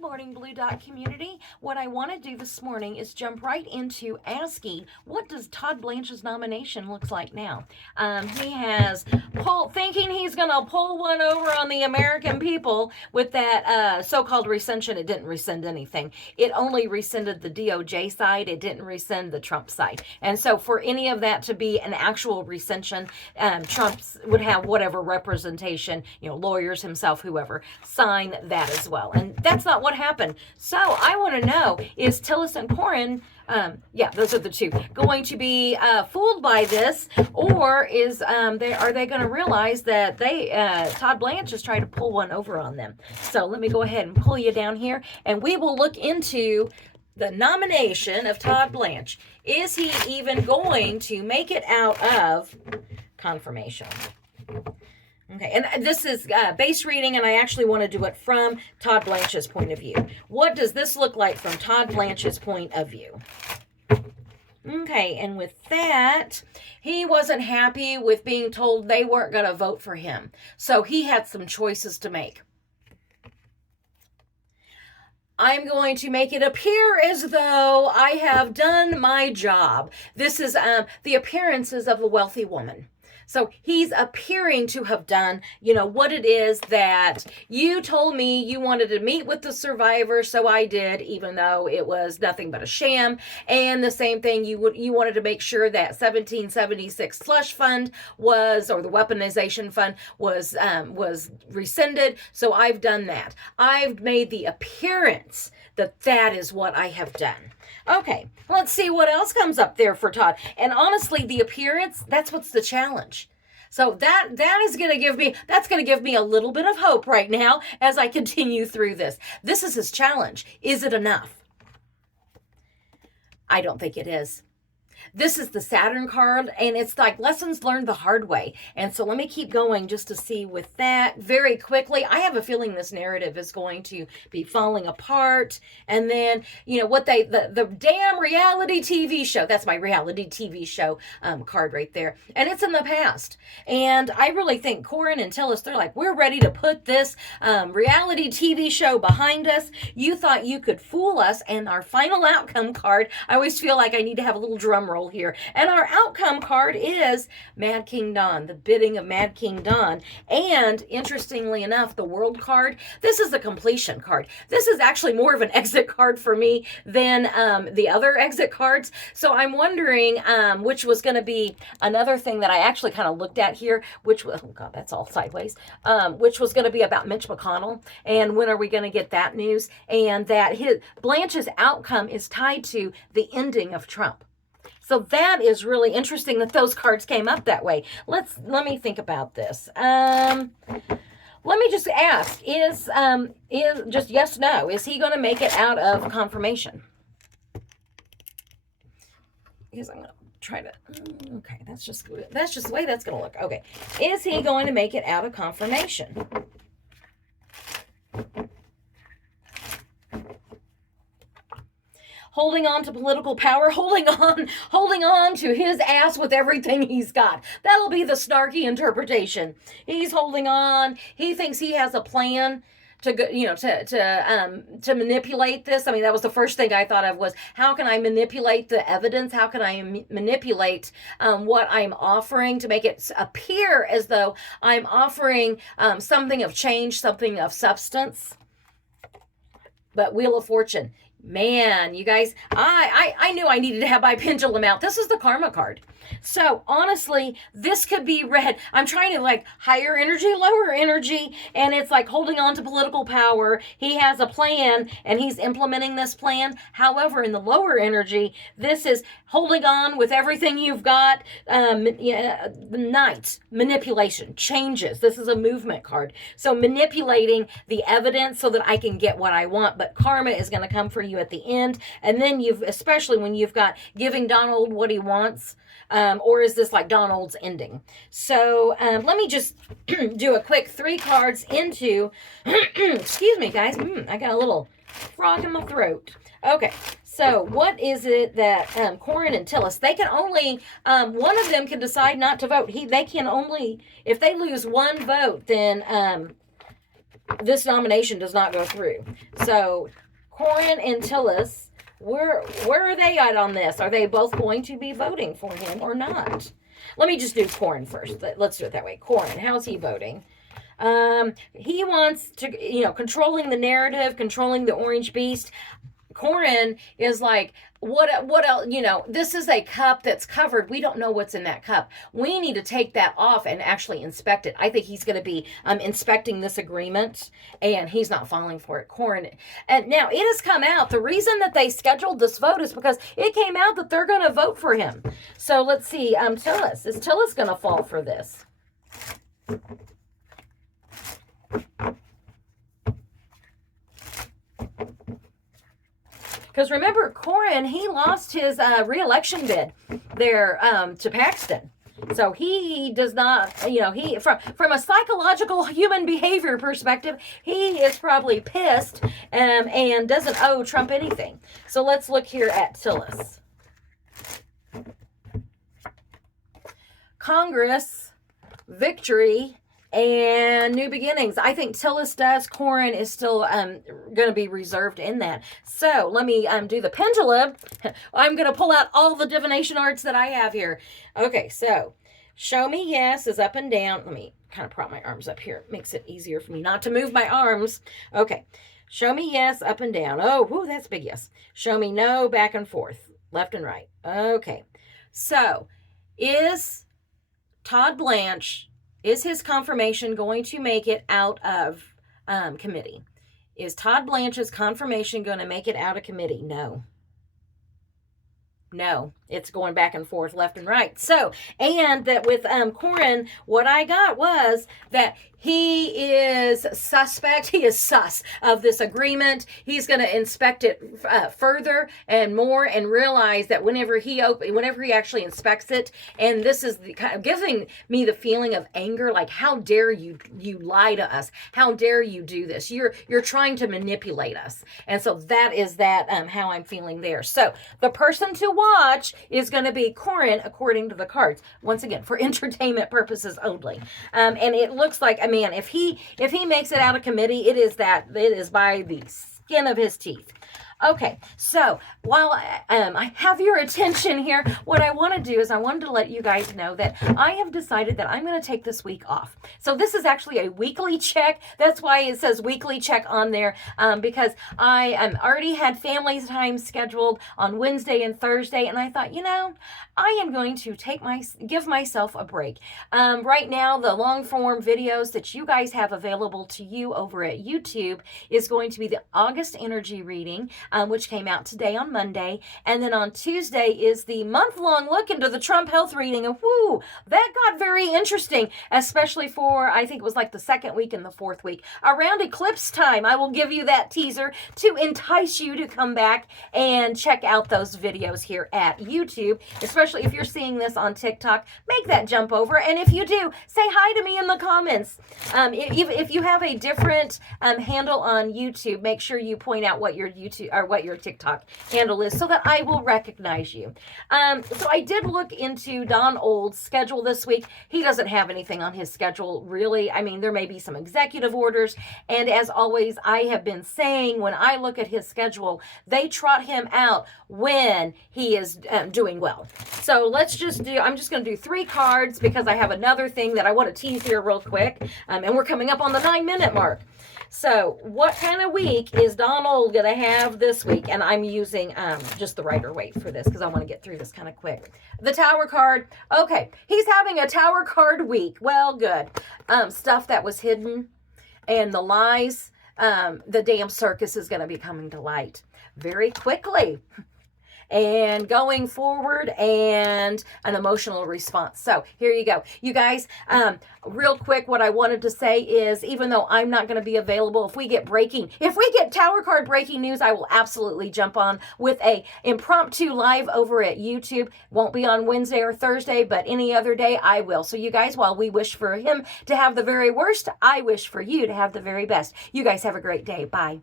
Good morning, Blue Dot community. What I want to do this morning is jump right into asking, what does Todd Blanche's nomination looks like now? He has thinking he's going to pull one over on the American people with that so-called rescission. It didn't rescind anything. It only rescinded the DOJ side. It didn't rescind the Trump side. And so for any of that to be an actual rescission, Trump would have whatever representation, lawyers himself, whoever, sign that as well. And that's not what happened. So I want to know, is Tillis and Corin, those are the two, going to be fooled by this, or are they going to realize that Todd Blanche is trying to pull one over on them? So let me go ahead and pull you down here, and we will look into the nomination of Todd Blanche. Is he even going to make it out of confirmation? Okay, and this is base reading, and I actually want to do it from Todd Blanche's point of view. What does this look like from Todd Blanche's point of view? Okay, and with that, he wasn't happy with being told they weren't going to vote for him. So he had some choices to make. I'm going to make it appear as though I have done my job. This is the appearances of a wealthy woman. So he's appearing to have done, what it is that you told me you wanted to meet with the survivor, so I did, even though it was nothing but a sham. And the same thing, you wanted to make sure that 1776 slush fund or the weaponization fund was rescinded. So I've done that. I've made the appearance that is what I have done. Okay, let's see what else comes up there for Todd. And honestly, the appearance, that's what's the challenge. So that's going to give me a little bit of hope right now as I continue through this. This is his challenge. Is it enough? I don't think it is. This is the Saturn card, and it's like lessons learned the hard way. And so let me keep going just to see with that very quickly. I have a feeling this narrative is going to be falling apart. And then, the damn reality TV show, that's my reality TV show card right there. And it's in the past. And I really think Corin and Tillis, they're like, we're ready to put this reality TV show behind us. You thought you could fool us. And our final outcome card, I always feel like I need to have a little drum roll here. And our outcome card is Mad King Don, the bidding of Mad King Don. And interestingly enough, the world card, this is the completion card. This is actually more of an exit card for me than the other exit cards. So I'm wondering which was going to be another thing that I actually kind of looked at here, which was, oh God, that's all sideways, which was going to be about Mitch McConnell. And when are we going to get that news? And that Blanche's outcome is tied to the ending of Trump. So that is really interesting that those cards came up that way. Let me think about this. Let me just ask, is just yes, no, is he going to make it out of confirmation? Because I'm going to try to, okay, that's just the way that's going to look. Okay. Is he going to make it out of confirmation? Holding on to political power, holding on to his ass with everything he's got. That'll be the snarky interpretation. He's holding on. He thinks he has a plan to go, to manipulate this. I mean, that was the first thing I thought of was, how can I manipulate the evidence? How can I manipulate what I'm offering to make it appear as though I'm offering something of change, something of substance? But Wheel of Fortune. Man, you guys, I knew I needed to have my pendulum out. This is the karma card. So honestly, this could be read. I'm trying to like higher energy, lower energy, and it's like holding on to political power. He has a plan and he's implementing this plan. However, in the lower energy, this is holding on with everything you've got. Knights, manipulation, changes. This is a movement card. So manipulating the evidence so that I can get what I want, but karma is going to come for you at the end. And then especially when you've got giving Donald what he wants, or is this like Donald's ending? So let me just do a quick 3 cards into, excuse me guys, I got a little frog in my throat. Okay, so what is it that Corin and Tillis, they can only, one of them can decide not to vote. They can only, if they lose 1 vote, then this nomination does not go through. So Corin and Tillis, where are they at on this? Are they both going to be voting for him or not? Let me just do Corin first. Let's do it that way. Corin, how's he voting? He wants to, controlling the narrative, controlling the orange beast. Corin is like, what else? This is a cup that's covered. We don't know what's in that cup. We need to take that off and actually inspect it. I think he's going to be inspecting this agreement, and he's not falling for it. Corin. And now it has come out. The reason that they scheduled this vote is because it came out that they're going to vote for him. So let's see. Tillis. Is Tillis going to fall for this? Because remember, Corin, he lost his re-election bid there to Paxton. So he does not, he from a psychological human behavior perspective, he is probably pissed and doesn't owe Trump anything. So let's look here at Tillis. Congress, victory, and new beginnings. I think Tillis does. Corin is still going to be reserved in that. So let me do the pendulum. I'm going to pull out all the divination arts that I have here. Okay, so show me yes is up and down. Let me kind of prop my arms up here. It makes it easier for me not to move my arms. Okay, show me yes up and down. Oh, whoo, that's a big yes. Show me no back and forth, left and right. Okay, so is Todd Blanche, is his confirmation going to make it out of committee? Is Todd Blanche's confirmation going to make it out of committee? No. No, it's going back and forth, left and right. So, and that with Corin, what I got was that he is suspect. He is sus of this agreement. He's going to inspect it further and more, and realize that whenever he actually inspects it, and this is kind of giving me the feeling of anger, like how dare you lie to us? How dare you do this? You're trying to manipulate us, and so that is how I'm feeling there. So the person to watch is going to be Corin, according to the cards. Once again, for entertainment purposes only, and it looks like. Man, if he makes it out of committee, it is by the skin of his teeth. Okay, so while I have your attention here, what I want to do is I wanted to let you guys know that I have decided that I'm going to take this week off. So this is actually a weekly check. That's why it says weekly check on there, because I already had family time scheduled on Wednesday and Thursday, and I thought, I am going to give myself a break. Right now, the long form videos that you guys have available to you over at YouTube is going to be the August energy reading, which came out today on Monday. And then on Tuesday is the month-long look into the Trump health reading. And whoo, that got very interesting, especially for, I think it was like the second week and the fourth week. Around eclipse time, I will give you that teaser to entice you to come back and check out those videos here at YouTube. Especially if you're seeing this on TikTok, make that jump over. And if you do, say hi to me in the comments. If you have a different handle on YouTube, make sure you point out what your YouTube or what your TikTok handle is so that I will recognize you. So I did look into Don Old's schedule this week. He doesn't have anything on his schedule, really. I mean, there may be some executive orders. And as always, I have been saying when I look at his schedule, they trot him out when he is doing well. So I'm just going to do 3 cards because I have another thing that I want to tease here real quick. And we're coming up on the 9-minute mark. So what kind of week is Don Old going to have this week? And I'm using just the Rider-Waite for this because I want to get through this kind of quick. The Tower card. Okay, he's having a Tower card week. Well, good. Stuff that was hidden and the lies, the damn circus is going to be coming to light very quickly. And going forward, and an emotional response. So here you go. You guys, real quick, what I wanted to say is, even though I'm not going to be available, if we get Tower card breaking news, I will absolutely jump on with a impromptu live over at YouTube. Won't be on Wednesday or Thursday, but any other day I will. So you guys, while we wish for him to have the very worst, I wish for you to have the very best. You guys have a great day. Bye.